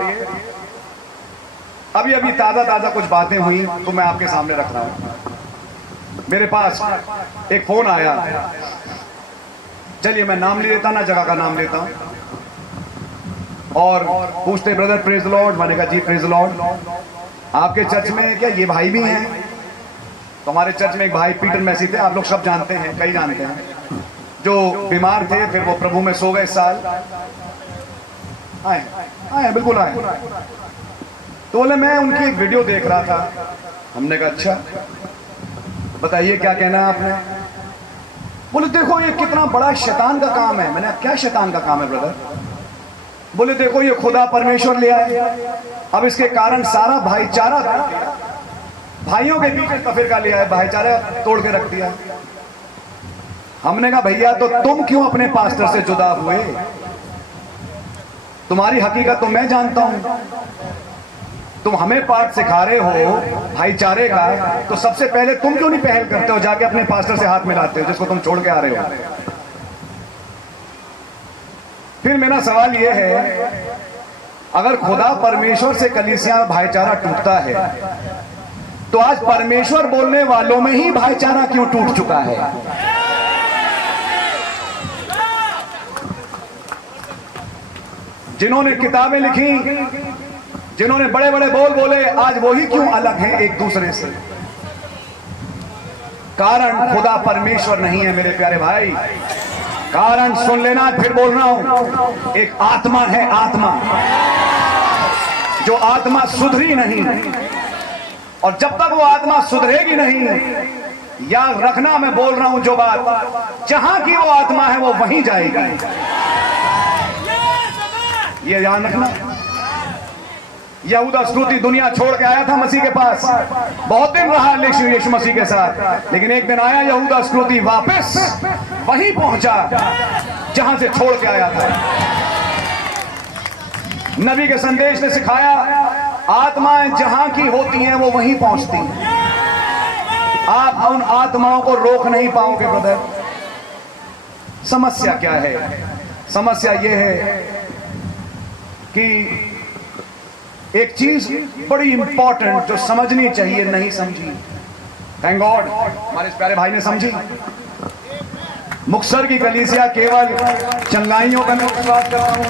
अभी अभी ताजा कुछ बातें हुई तो मैं आपके सामने रख रहा हूं। मेरे पास एक फोन आया, चलिए मैं नाम नहीं लेता ना जगह का नाम लेता हूं, और पूछते ब्रदर प्रेज लॉर्ड। मैंने कहा जी प्रेज लॉर्ड। आपके चर्च में क्या ये भाई भी हैं? तो हमारे चर्च में एक भाई पीटर मैसी थे, आप लोग सब जानते हैं, कई जानते हैं, जो बीमार थे, फिर वो प्रभु में सो गए। इस साल आए बिल्कुल आए। तो बोले मैं उनकी एक वीडियो देख रहा था। हमने कहा अच्छा बताइए क्या कहना है आपने? बोले देखो ये कितना बड़ा शैतान का काम है। मैंने कहा क्या शैतान का काम है ब्रदर? बोले देखो ये खुदा परमेश्वर ले आए, अब इसके कारण सारा भाईचारा भाइयों के बीच तफरीका ले आए, भाईचारा तोड़ के रख दिया। हमने कहा भैया तो तुम क्यों अपने पास्टर से जुदा हुए? तुम्हारी हकीकत तो मैं जानता हूं। तुम हमें पाठ सिखा रहे हो भाईचारे का, तो सबसे पहले तुम क्यों नहीं पहल करते हो, जाके अपने पास्टर से हाथ मिलाते हो जिसको तुम छोड़ के आ रहे हो? फिर मेरा सवाल यह है, अगर खुदा परमेश्वर से कलीसिया में भाईचारा टूटता है, तो आज परमेश्वर बोलने वालों में ही भाईचारा क्यों टूट चुका है? जिन्होंने किताबें लिखी, जिन्होंने बड़े बड़े बोल बोले, आज वही क्यों अलग हैं एक दूसरे से? कारण खुदा परमेश्वर नहीं है मेरे प्यारे भाई। कारण सुन लेना, फिर बोल रहा हूं, एक आत्मा है, आत्मा, जो आत्मा सुधरी नहीं, और जब तक वो आत्मा सुधरेगी नहीं, याद रखना मैं बोल रहा हूं जो बात, जहां की वो आत्मा है वो वहीं जाएगी। ये ध्यान रखना। यहूदा स्कूती दुनिया छोड़ के आया था मसीह के पास, बहुत दिन रहा यीशु मसीह के साथ, लेकिन एक दिन आया यहूदा स्कूती वापस वहीं पहुंचा जहां से छोड़ के आया था। नबी के संदेश ने सिखाया, आत्माएं जहां की होती हैं वो वहीं पहुंचती हैं। आप उन आत्माओं को रोक नहीं पाओगे ब्रदर। समस्या क्या है? समस्या यह है कि एक चीज बड़ी इंपॉर्टेंट जो समझनी चाहिए नहीं समझी। थैंक गॉड हमारे इस प्यारे भाई ने समझी। मुक्तसर की कलीसिया केवल चंगाइयों का मैं विश्वास करता हूं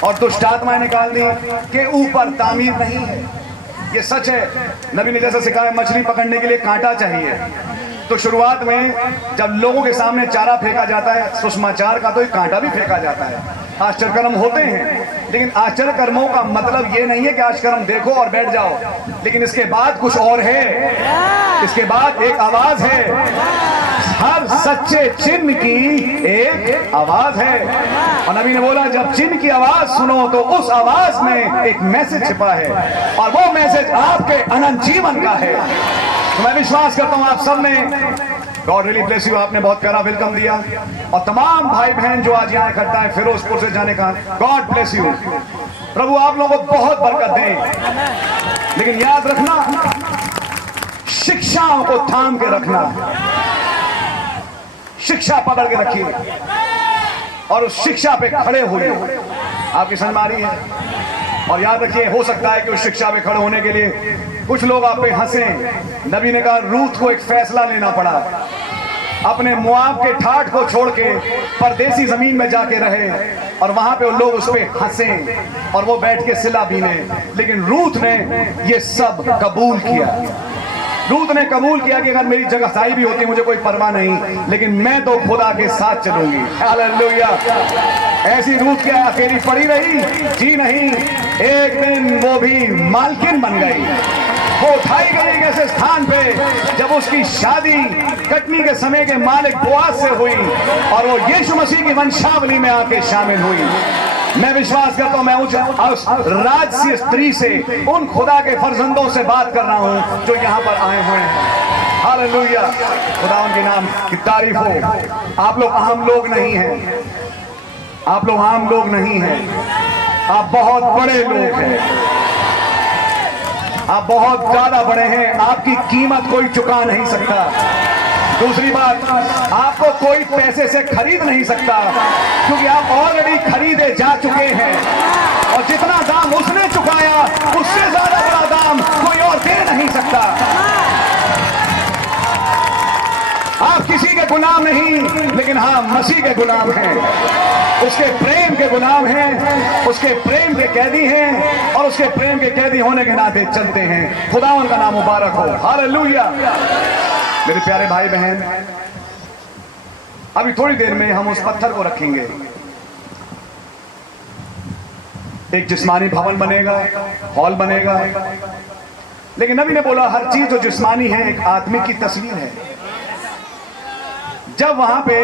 और दुष्टात्माएं निकालने के ऊपर तामीर नहीं है। ये सच है। नबी ने जैसा सिखाया, मछली पकड़ने के लिए कांटा चाहिए, तो शुरुआत में जब लोगों के सामने चारा फेंका जाता है सुषमाचार का, तो एक कांटा भी फेंका जाता है। आश्चर्यकर्म होते हैं, लेकिन आश्चर्यकर्मों का मतलब ये नहीं है कि आश्चर्यकर्म देखो और बैठ जाओ, लेकिन इसके बाद कुछ और है। इसके बाद एक आवाज है, हर सच्चे चिन्ह की एक आवाज है। और नबी ने बोला जब चिन्ह की आवाज सुनो तो उस आवाज में एक मैसेज छिपा है और वो मैसेज आपके अनंत जीवन का है। तो मैं विश्वास करता हूं आप सब ने, गॉड रियली ब्लेस यू, आपने बहुत प्यारा वेलकम दिया। और तमाम भाई बहन जो आज यहाँ इकट्ठा है फिरोजपुर से जाने का, गॉड ब्लेस यू, प्रभु आप लोगों को बहुत बरकत दे। लेकिन याद रखना, शिक्षाओं को थाम के रखना, शिक्षा पकड़ के रखिए और उस शिक्षा पे खड़े होइए। आपकी समझ में आ रही है? और याद रखिए, हो सकता है कि उस शिक्षा पे खड़े होने के लिए कुछ लोग आप पे हंसे। नबी ने कहा रूथ को एक फैसला लेना पड़ा, अपने मुआब के ठाठ को छोड़ के परदेसी जमीन में जाके रहे और वहां पे लोग उस पे हंसे और वो बैठ के सिला बीने। लेकिन रूथ ने ये सब कबूल किया। रूथ ने कबूल किया कि अगर मेरी जगह साई भी होती मुझे कोई परवाह नहीं, लेकिन मैं तो खुदा के साथ चलूंगी। हालेलुया। ऐसी रूथ क्या अकेली पड़ी रही? जी नहीं, एक दिन वो भी मालकिन बन गई। वो उठाई गई एक ऐसे स्थान पे जब उसकी शादी कटनी के समय के मालिक बोआज से हुई और वो यीशु मसीह की वंशावली में आके शामिल हुई। मैं विश्वास करता हूं, मैं उस राजसी स्त्री से, उन खुदा के फर्जंदों से बात कर रहा हूं जो यहां पर आए हुए हैं। हालेलुया, खुदा उनके नाम की तारीफ हो। आप लोग आम लोग नहीं हैं, आप लोग आम लोग नहीं हैं, आप बहुत बड़े लोग हैं, आप बहुत ज्यादा बड़े हैं। आपकी कीमत कोई चुका नहीं सकता। दूसरी बात, आपको कोई पैसे से खरीद नहीं सकता क्योंकि आप ऑलरेडी खरीदे जा चुके हैं और जितना दाम उसने चुकाया उससे ज्यादा बड़ा दाम कोई और दे नहीं सकता। आप किसी के गुलाम नहीं, लेकिन हाँ मसीह के गुलाम हैं, उसके प्रेम के गुलाम हैं, उसके प्रेम के कैदी हैं और उसके प्रेम के कैदी होने के नाते चलते हैं। खुदावन का नाम मुबारक हो। हालेलुया। मेरे प्यारे भाई बहन, अभी थोड़ी देर में हम उस पत्थर को रखेंगे। एक जिस्मानी भवन बनेगा, हॉल बनेगा, लेकिन नबी ने बोला हर चीज जो जिस्मानी है एक आत्मिक की तस्वीर है। जब वहां पे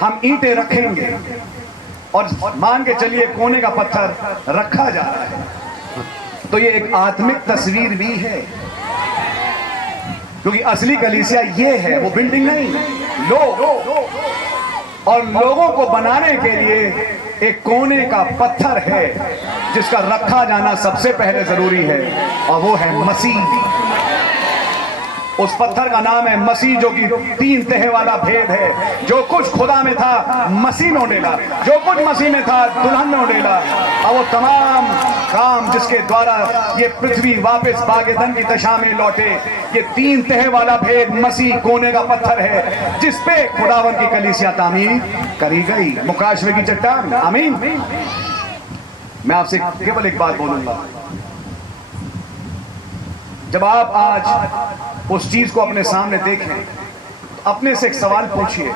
हम ईंटें रखेंगे और मान के चलिए कोने का पत्थर रखा जा रहा है तो ये एक आत्मिक तस्वीर भी है, क्योंकि असली कलीसिया ये है, वो बिल्डिंग नहीं, लोग। और लोगों को बनाने के लिए एक कोने का पत्थर है जिसका रखा जाना सबसे पहले जरूरी है और वो है मसीह। उस पत्थर का नाम है मसीह, जो कि 3 तह वाला भेद है। जो कुछ खुदा में था मसीह में उड़ेला, जो कुछ मसीह में था दुल्हन में उड़ेला। और वो तमाम काम जिसके द्वारा ये पृथ्वी वापस बागेदन की दशा में लौटे, ये 3 तह वाला भेद मसीह कोने का पत्थर है जिस पे खुदावन की कलीसिया तामीर करी गई, मुकाशवे की चट्टान। आमीन। मैं आपसे केवल एक बात बोलूंगा, जब आप आज उस चीज को अपने सामने देखें तो अपने से एक सवाल पूछिए,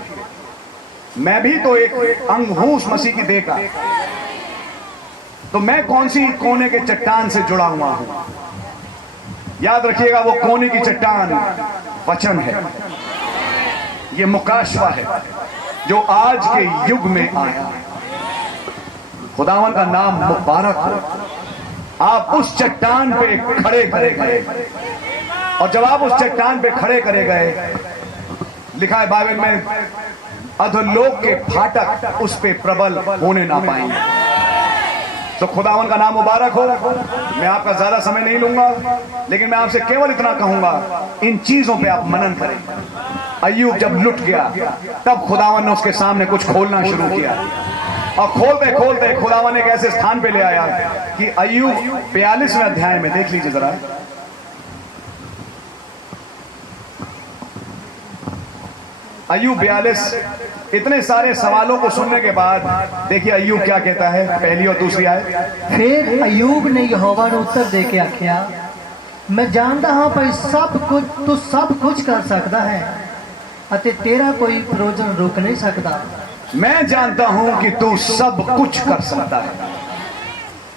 मैं भी तो एक अंग हूं उस मसीह की देह का, तो मैं कौन सी कोने के चट्टान से जुड़ा हुआ हूं? याद रखिएगा, वो कोने की चट्टान वचन है, ये मुकाशवा है जो आज के युग में आया। खुदावन का नाम मुबारक हो। आप उस चट्टान पे खड़े करे गए और जब आप उस चट्टान पे खड़े करे गए, लिखा है बाइबल में, अधोलोक के फाटक उस पे प्रबल होने ना पाएंगे। तो खुदावन का नाम मुबारक हो। मैं आपका ज्यादा समय नहीं लूंगा, लेकिन मैं आपसे केवल इतना कहूंगा, इन चीजों पे आप मनन करें। अय्यूब जब लुट गया तब खुदावन ने उसके सामने कुछ खोलना शुरू किया और खोलते खोलते खुदावन एक ऐसे स्थान पे ले आया कि अय्यूब 42वें अध्याय में देख लीजिए जरा, अय्यूब 42। इतने सारे सवालों को सुनने के बाद देखिए अय्यूब क्या कहता है, पहली और दूसरी आयत। फिर अय्यूब ने यहोवा ने उत्तर दे के आख्या, मैं जानता हाँ पर तू सब कुछ कर सकता है अते तेरा कोई प्रयोजन रोक नहीं सकता। मैं जानता हूं कि तू सब कुछ कर सकता है।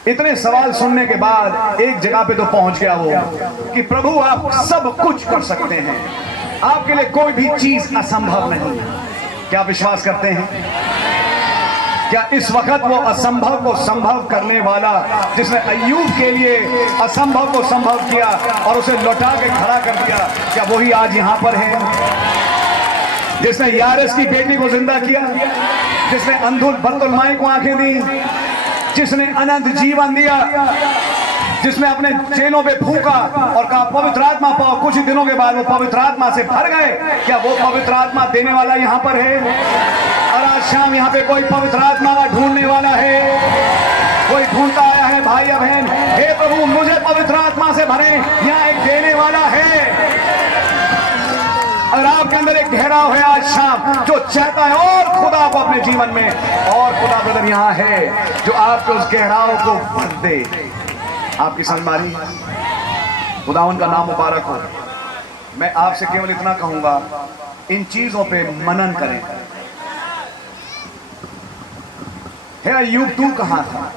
इतने सवाल सुनने के बाद एक जगह पे तो पहुंच गया वो कि प्रभु आप सब कुछ कर सकते हैं, आपके लिए कोई भी चीज असंभव नहीं। क्या विश्वास करते हैं? क्या इस वक्त वो असंभव को संभव करने वाला, जिसने अय्यूब के लिए असंभव को संभव किया और उसे लौटा के खड़ा कर दिया, क्या वही आज यहां पर है? जिसने यारस की बेटी को जिंदा किया, जिसने अंधुल बतुलमाई को आंखें दी, जिसने अनंत जीवन दिया, जिसने अपने चेलों पे फूंका और कहा पवित्र आत्मा पाओ, कुछ ही दिनों के बाद वो पवित्र आत्मा से भर गए। क्या वो पवित्र आत्मा देने वाला यहां पर है? और आज शाम यहां पे कोई पवित्र आत्मा का ढूंढने वाला है, कोई ढूंढता आया है भाई या बहन, हे प्रभु मुझे पवित्र आत्मा से भरे। यहाँ एक देने वाला है और आपके अंदर एक ठहराव है आज शाम जो चाहता है और खुदा को अपने जीवन में, और खुदा ब्रदर यहाँ है जो आपके उस गहराव को भर दे। आपकी समझ मारी? खुदावन का नाम मुबारक हो। मैं आपसे केवल इतना कहूंगा, इन चीजों पे मनन करें। हे अय्यूब तू कहां था?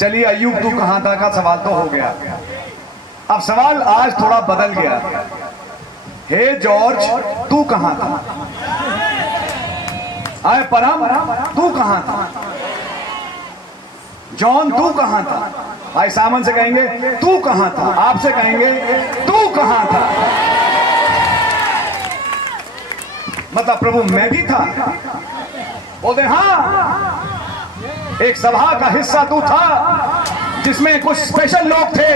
चलिए अय्यूब तू कहां था का सवाल तो हो गया। अब सवाल आज थोड़ा बदल गया। हे जॉर्ज तू कहां था? आए परम तू कहां था? जॉन तू कहां था? भाई सामन से कहेंगे तू कहां था, आपसे कहेंगे तू कहां था। मतलब प्रभु मैं भी था? बोलते हाँ, एक सभा का हिस्सा तू था जिसमें कुछ स्पेशल लोग थे।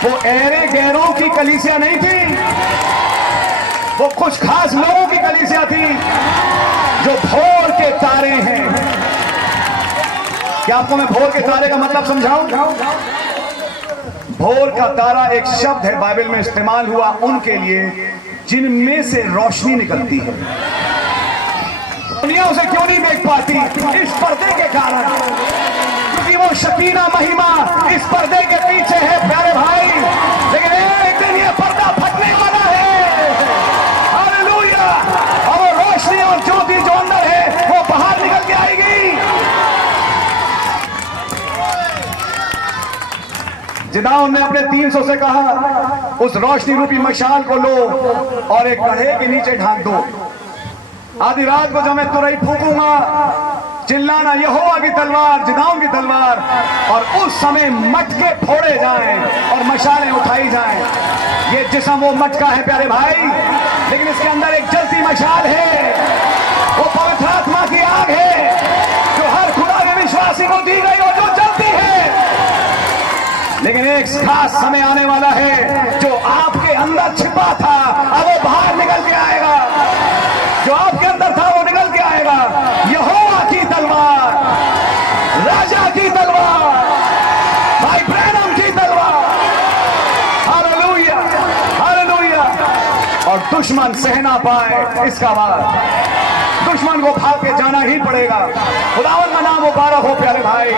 वो ऐरे गैरों की कलीसिया नहीं थी, वो कुछ खास लोगों की कलीसिया थी जो भोर के तारे हैं। क्या आपको मैं भोर के तारे का मतलब समझाऊं? भोर का तारा एक शब्द है बाइबल में इस्तेमाल हुआ उनके लिए जिनमें से रोशनी निकलती है। दुनिया उसे क्यों नहीं देख पाती? इस पर्दे के कारण, क्योंकि वो शकीना महिमा इस पर्दे के पीछे है प्यारे भाई। लेकिन एक दिन ये पर्दा फटने वाला है। हालेलुया! और वो रोशनी और ज्योति जो अंदर है वो बाहर निकल के आएगी। जिदाउन ने अपने 300 से कहा उस रोशनी रूपी मशाल को लो और एक कढ़े के नीचे ढांक दो। आधी रात को जब मैं तुरई फूकूंगा, चिल्लाना यहोवा की तलवार, जिदाउन की तलवार, और उस समय मटके फोड़े जाएं और मशालें उठाई जाएं। ये जिस्म वो मटका है प्यारे भाई, लेकिन इसके अंदर एक जलती मशाल है। वो पवित्र आत्मा की आग है जो हर खुदा के विश्वासी को दी गई और जो जलती है। लेकिन एक खास समय आने वाला है जो आपके अंदर छिपा था, अब वो बाहर निकल के आएगा। जो आपके अंदर था वो निकल के आएगा। यहोवा की तलवार, राजा की तलवार, भाई ब्रैनम की तलवार। Hallelujah, hallelujah. और दुश्मन सह ना पाए इसका वार, दुश्मन को भाग के जाना ही पड़ेगा। खुदावन का नाम मुबारक हो प्यारे भाई।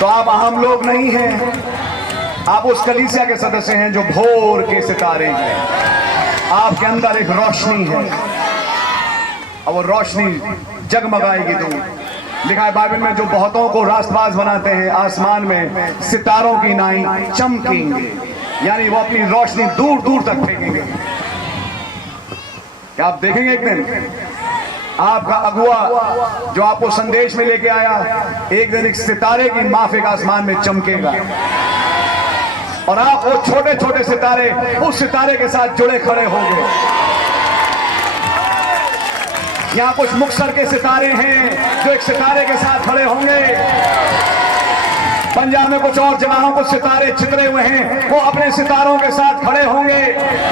तो आप आम लोग नहीं हैं, आप उस कलीसिया के सदस्य हैं जो भोर के सितारे हैं। आपके अंदर एक रोशनी है और वो रोशनी जगमगाएगी। तो लिखा है बाइबल में जो बहुतों को रास्तबाज बनाते हैं आसमान में सितारों की नाई चमकेंगे, यानी वो अपनी रोशनी दूर दूर तक फेंकेंगे। क्या आप देखेंगे एक दिन आपका अगुआ जो आपको संदेश में लेके आया, एक दिन एक सितारे की माफिक आसमान में चमकेगा और आप वो छोटे छोटे सितारे उस सितारे के साथ जुड़े खड़े होंगे। यहाँ कुछ मुक्तसर के सितारे हैं जो एक सितारे के साथ खड़े होंगे। पंजाब में कुछ और जगहों को सितारे चितरे हुए हैं, वो अपने सितारों के साथ खड़े होंगे।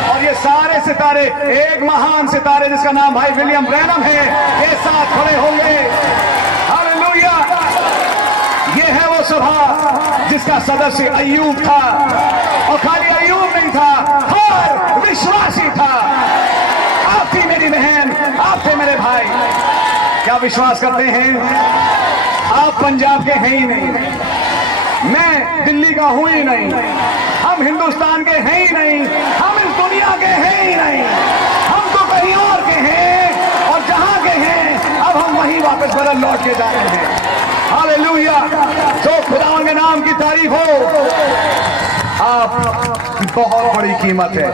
और ये सारे सितारे एक महान सितारे जिसका नाम भाई विलियम ब्रैनम है, ये साथ खड़े होंगे। हालेलुया! ये है वो सभा जिसका सदस्य अय्यूब था, और खाली अय्यूब नहीं था, हर विश्वासी था। आप थी मेरी बहन, आप थे मेरे भाई। क्या विश्वास करते हैं? आप पंजाब के हैं ही नहीं, मैं दिल्ली का हूं ही नहीं, हम हिंदुस्तान के हैं ही नहीं, हम इस दुनिया के हैं ही नहीं, हम तो कहीं और के हैं, और जहां के हैं अब हम वहीं वापस बदल लौट के जा रहे हैं। हालेलुया! तो खुदावन के नाम की तारीफ हो। आपकी बहुत बड़ी कीमत है,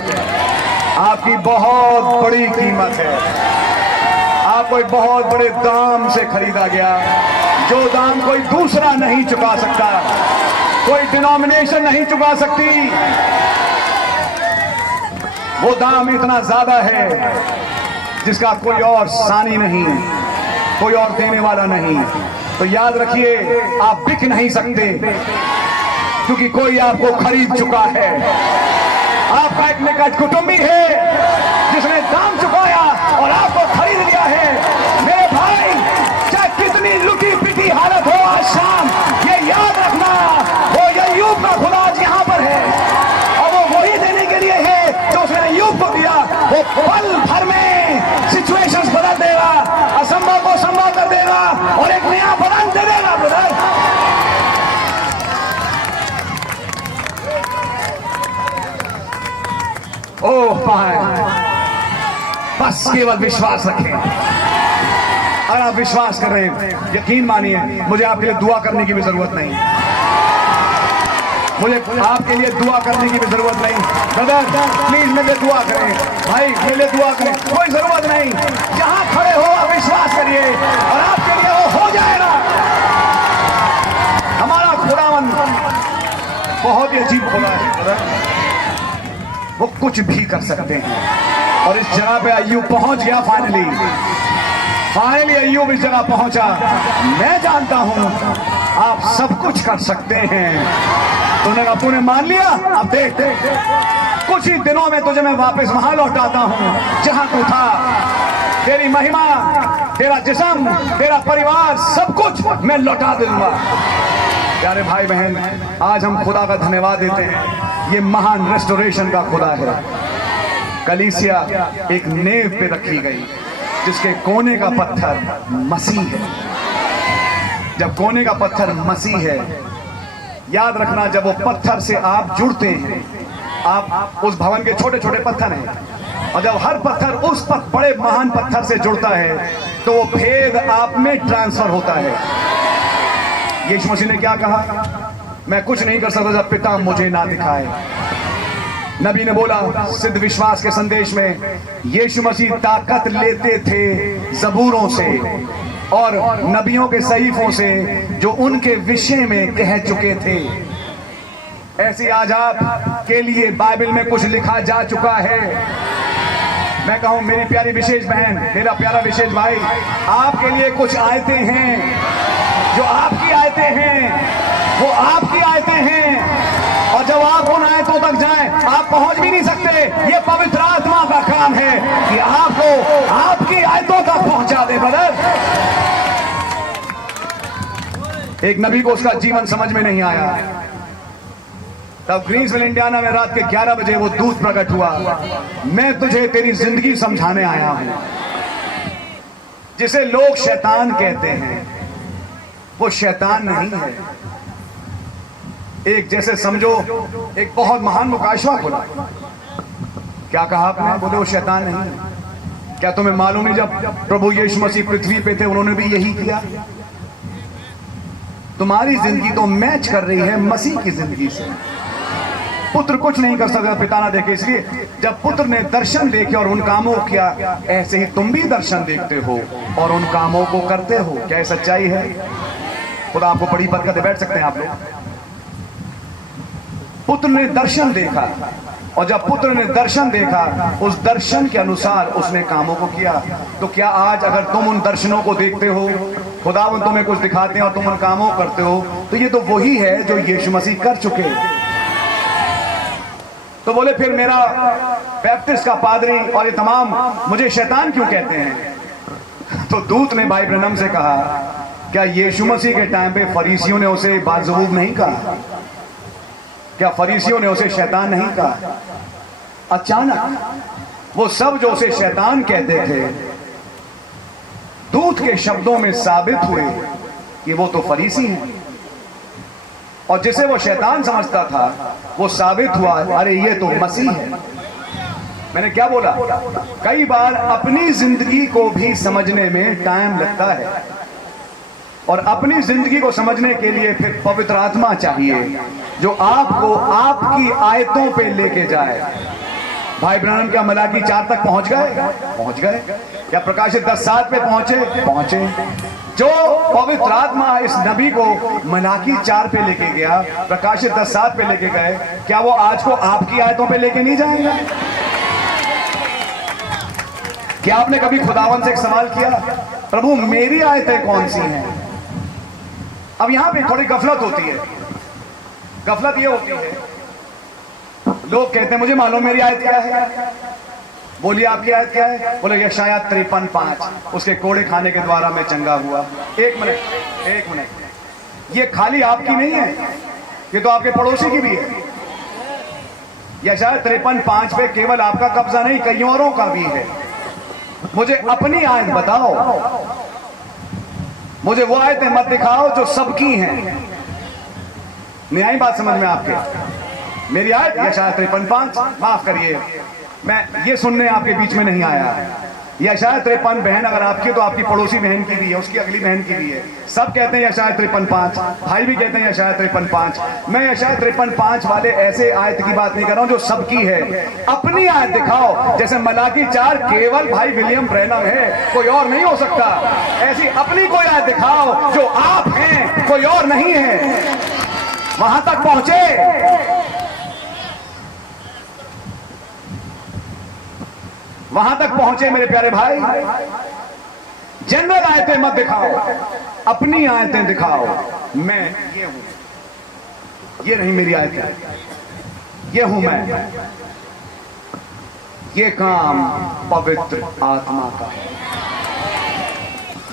आपकी बहुत बड़ी कीमत है। आपको एक बहुत बड़े दाम से खरीदा गया, जो दाम कोई दूसरा नहीं चुका सकता, कोई डिनोमिनेशन नहीं चुका सकती। वो दाम इतना ज्यादा है जिसका कोई और सानी नहीं, कोई और देने वाला नहीं। तो याद रखिए, आप बिक नहीं सकते, क्योंकि कोई आपको खरीद चुका है। आपका एक निकट कुटुंबी है जिसने दाम चुकाया और आपको खरीद लिया है। मेरे भाई, चाहे कितनी लुटी पिटी हालत हो आज शाम, ये याद रखना, वो अय्यूब का खुदा आज यहाँ पर है, और वो वही देने के लिए है जो उसने अय्यूब को दिया। वो पल भर में सिचुएशंस बदल देगा, असंभव को संभव कर देगा और एक नया बदन दे देगा। ब्रदर, ओह भाई, बस केवल विश्वास रखें। अगर आप विश्वास कर रहे हैं, यकीन मानिए, मुझे आपके लिए दुआ करने की भी जरूरत नहीं, मुझे आपके लिए दुआ करने की भी जरूरत नहीं। ब्रदर प्लीज मेरे लिए दुआ करें, भाई मेरे लिए दुआ करें, कोई जरूरत नहीं। जहां खड़े हो आप विश्वास करिए और आपके लिए वो हो जाएगा। हमारा खुदावन बहुत ही अजीब खुदा है ब्रदर, वो कुछ भी कर सकते हैं। और इस जगह पे अय्यूब पहुंच गया। फाइनली अय्यूब इस जगह पहुंचा। मैं जानता हूं आप सब कुछ कर सकते हैं। तूने मान लिया, अब देख कुछ ही दिनों में तुझे मैं वापस वहां लौटाता हूं जहां तू था। तेरी महिमा, तेरा जिस्म, तेरा परिवार, सब कुछ मैं लौटा दूंगा। प्यारे भाई बहन, आज हम खुदा का धन्यवाद देते हैं। ये महान रेस्टोरेशन का खुदा है। कलीसिया एक नेव पे रखी गई जिसके कोने का पत्थर मसीह है। जब कोने का पत्थर मसीह है, याद रखना, जब वो पत्थर से आप जुड़ते हैं, आप उस भवन के छोटे छोटे पत्थर हैं, और जब हर पत्थर उस बड़े महान पत्थर से जुड़ता है तो वो भेद आप में ट्रांसफर होता है। यीशु मसीह ने क्या कहा? मैं कुछ नहीं कर सकता जब पिता मुझे ना दिखाए। नबी ने बोला सिद्ध विश्वास के संदेश में, यीशु मसीह ताकत लेते थे जबूरों से और नबियों के सहीफों से जो उनके विषय में कह चुके थे। ऐसी आज आप के लिए बाइबल में कुछ लिखा जा चुका है। मैं कहूं, मेरी प्यारी विशेष बहन, मेरा प्यारा विशेष भाई, आपके लिए कुछ आयतें हैं जो आपकी आयतें हैं, वो आपकी आयतें हैं, और जब आप उन आयतों तक जाएं आप पहुंच भी नहीं सकते। ये पवित्र आत्मा का काम है कि आपको आपकी आयतों तक पहुंचा दे। ब्रदर, एक नबी को उसका जीवन समझ में नहीं आया, तब ग्रीन्सविल इंडियाना में रात के 11 बजे वो दूत प्रकट हुआ। मैं तुझे तेरी जिंदगी समझाने आया हूं। जिसे लोग शैतान कहते हैं, वो शैतान नहीं है। एक जैसे समझो, एक बहुत महान मुकाशवा खुला। क्या कहा आपने? बोले वो शैतान नहीं है। क्या तुम्हें मालूम नहीं, जब प्रभु यीशु मसीह पृथ्वी पे थे उन्होंने भी यही किया। तुम्हारी जिंदगी तो मैच कर रही है मसीह की जिंदगी से। पुत्र कुछ नहीं कर सकता पिता ना देखे, इसलिए जब पुत्र ने दर्शन देखे और उन कामों को किया, ऐसे ही तुम भी दर्शन देखते हो और उन कामों को करते हो। क्या ये सच्चाई है? खुदा आपको बड़ी बरकत दे। बैठ सकते हैं आप लोग। पुत्र ने दर्शन देखा, और जब पुत्र ने दर्शन देखा, उस दर्शन के अनुसार उसने कामों को किया। तो क्या आज अगर तुम उन दर्शनों को देखते हो, खुदावंद तुम्हें कुछ दिखाते हैं और तुम उन कामों को करते हो, तो ये तो वही है जो यीशु मसीह कर चुके। तो बोले फिर मेरा बैप्टिस्ट का पादरी और ये तमाम मुझे शैतान क्यों कहते हैं? तो दूत ने भाई ब्रनम से कहा, क्या यीशु मसीह के टाइम पे फरीसियों ने उसे बाज़बूब नहीं कहा? क्या फरीसियों ने उसे शैतान नहीं कहा? अचानक वो सब जो उसे शैतान कहते थे, दूत के शब्दों में साबित हुए कि वो तो फरीसी हैं। और जिसे वो शैतान समझता था, वो साबित हुआ, अरे ये तो मसीह है। मैंने क्या बोला? कई बार अपनी जिंदगी को भी समझने में टाइम लगता है, और अपनी जिंदगी को समझने के लिए फिर पवित्र आत्मा चाहिए जो आपको आपकी आयतों पे लेके जाए। भाई ब्रैनम क्या मलाकी 4 तक पहुंच गए? क्या प्रकाशित 10:7 पे पहुंचे? जो पवित्र आत्मा इस नबी को मलाकी 4 पे लेके गया, प्रकाशित 10:7 पे लेके गए, क्या वो आज को आपकी आयतों पे लेके नहीं जाएंगे? क्या आपने कभी खुदावन से एक सवाल किया, प्रभु मेरी आयतें कौन सी हैं? अब यहां पे थोड़ी गफलत होती है। गफलत ये होती है, लोग कहते हैं मुझे मालूम मेरी आयत क्या है। बोलिए आपकी आयत क्या है? बोले यशायाह 53:5, उसके कोड़े खाने के द्वारा मैं चंगा हुआ। एक मिनट, ये खाली आपकी नहीं है, ये तो आपके पड़ोसी की भी है। यशायाह 53:5 पे केवल आपका कब्जा नहीं, कई औरों का भी है। मुझे अपनी आयत बताओ, मुझे वो आयतें मत दिखाओ जो सबकी हैं। नहीं आई बात समझ में आपके? मेरी आयत यशायाह 53:5, माफ करिए मैं ये सुनने आपके बीच में नहीं आया। यशायाह 53 बहन अगर आपकी तो आपकी पड़ोसी बहन की भी है, उसकी अगली बहन की भी है। सब कहते हैं यशायाह 53:5, भाई भी कहते हैं यशायाह 53:5। मैं यशायाह 53:5 वाले ऐसे आयत की बात नहीं कर रहा हूं जो सबकी है। अपनी आयत दिखाओ, जैसे मलाकी 4 केवल भाई विलियम ब्रैनम है, कोई और नहीं हो सकता। ऐसी अपनी कोई आयत दिखाओ जो आप हैं, कोई और नहीं है। वहां तक पहुंचे, वहां तक पहुंचे मेरे प्यारे भाई। जनरल आयतें मत दिखाओ, अपनी आयतें दिखाओ। मैं ये हूं, ये नहीं मेरी आयतें, ये हूं मैं। ये काम पवित्र आत्मा का है।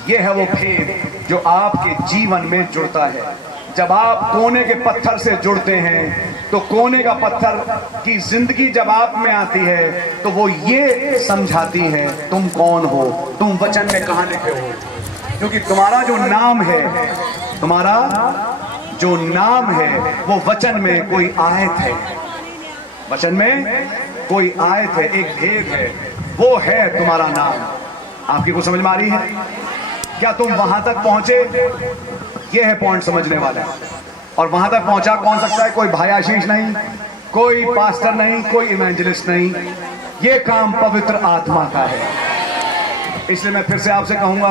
ये है वो भेद जो आपके जीवन में जुड़ता है। जब आप कोने के पत्थर से जुड़ते हैं तो कोने का पत्थर की जिंदगी जब आप में आती है तो वो ये समझाती है तुम कौन हो, तुम वचन में कहां लिखे हो। क्योंकि तुम्हारा जो नाम है, तुम्हारा जो नाम है वो वचन में कोई आयत है, वचन में कोई आयत है, एक भेद है, वो है तुम्हारा नाम। आपकी को समझ में आ रही है? क्या तुम वहां तक पहुंचे? ये है पॉइंट समझने वाला। और वहां तक पहुंचा कौन सकता है? कोई भाई आशीष नहीं, कोई पास्टर नहीं, कोई इवेंजलिस्ट नहीं। ये काम पवित्र आत्मा का है। इसलिए मैं फिर से आपसे कहूंगा,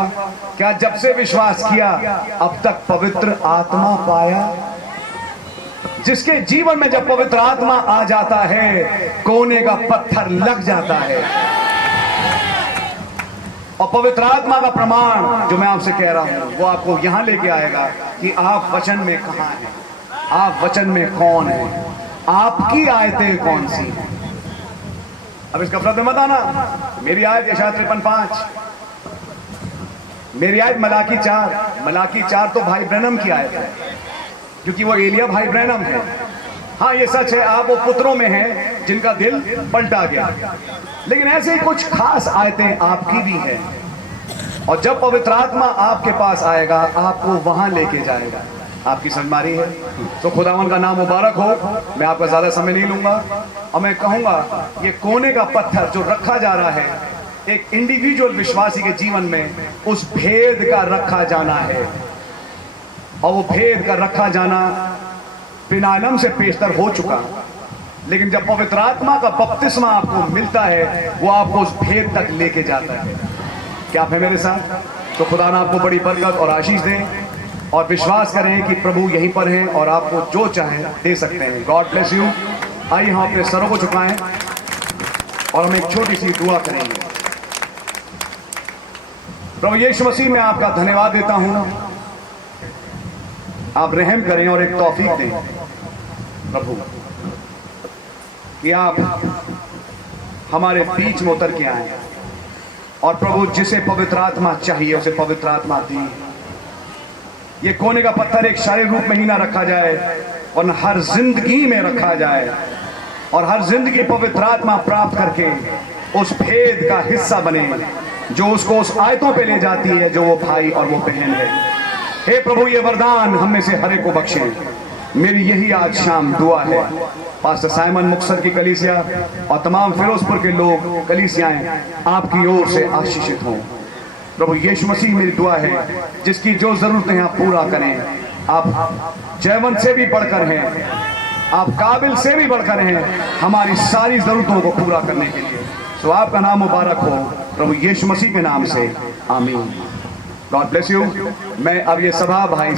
क्या जब से विश्वास किया अब तक पवित्र आत्मा पाया? जिसके जीवन में जब पवित्र आत्मा आ जाता है, कोने का पत्थर लग जाता है। और पवित्र आत्मा का प्रमाण जो मैं आपसे कह रहा हूं वो आपको यहां लेके आएगा कि आप वचन में कहां हैं, आप वचन में कौन हैं, आपकी आयतें कौन सी हैं। अब इस गफलत में मत आना। मेरी आयत यशायाह 53:5, मेरी आयत मलाकी 4 तो भाई ब्रैनम की आयत है, क्योंकि वो एलिया भाई ब्रैनम है। हाँ ये सच है, आप वो पुत्रों में हैं जिनका दिल पलटा गया, लेकिन ऐसे ही कुछ खास आयतें आपकी भी हैं। और जब पवित्र आत्मा आपके पास आएगा आपको वहां लेके जाएगा। आपकी समझ है? तो खुदावन का नाम मुबारक हो। मैं आपका ज्यादा समय नहीं लूंगा और मैं कहूंगा ये कोने का पत्थर जो रखा जा रहा है एक इंडिविजुअल विश्वासी के जीवन में, उस भेद का रखा जाना है। और वो भेद का रखा जाना पिनालम से पेशतर हो चुका, लेकिन जब पवित्र आत्मा का बपतिस्मा आपको मिलता है वो आपको उस भेद तक लेके जाता है। क्या आप है मेरे साथ? तो खुदा ना आपको बड़ी बरकत और आशीष दे, और विश्वास करें कि प्रभु यहीं पर हैं और आपको जो चाहे दे सकते हैं। God bless you. आइए हम अपने सरों को झुकाएं और हम एक छोटी सी दुआ करेंगे। प्रभु यीशु मसीह में आपका धन्यवाद देता हूं। आप रहम करें और एक तौफीक दें प्रभु कि आप हमारे बीच में उतर के आए, और प्रभु जिसे पवित्र आत्मा चाहिए उसे पवित्र आत्मा दी। ये कोने का पत्थर एक शारीरिक रूप में ही ना रखा जाए, और हर जिंदगी में रखा जाए, और हर जिंदगी पवित्र आत्मा प्राप्त करके उस भेद का हिस्सा बने जो उसको उस आयतों पे ले जाती है जो वो भाई और वो बहन है। हे प्रभु ये वरदान हम में से हर एक को बख्शे। मेरी यही आज शाम दुआ है। पास्टर साइमन मुक्तसर की कलीसिया और तमाम फिरोजपुर के लोग कलीसियाएं आपकी ओर से आशीषित हों। प्रभु यीशु मसीह मेरी दुआ है, जिसकी जो जरूरतें हैं आप पूरा करें। आप जयवंत से भी बढ़कर हैं, आप काबिल से भी बढ़कर हैं हमारी सारी जरूरतों को पूरा करने के लिए। सो आपका नाम मुबारक हो प्रभु यीशु मसीह के नाम से, आमीन। God bless you. मैं अब ये सभा भाई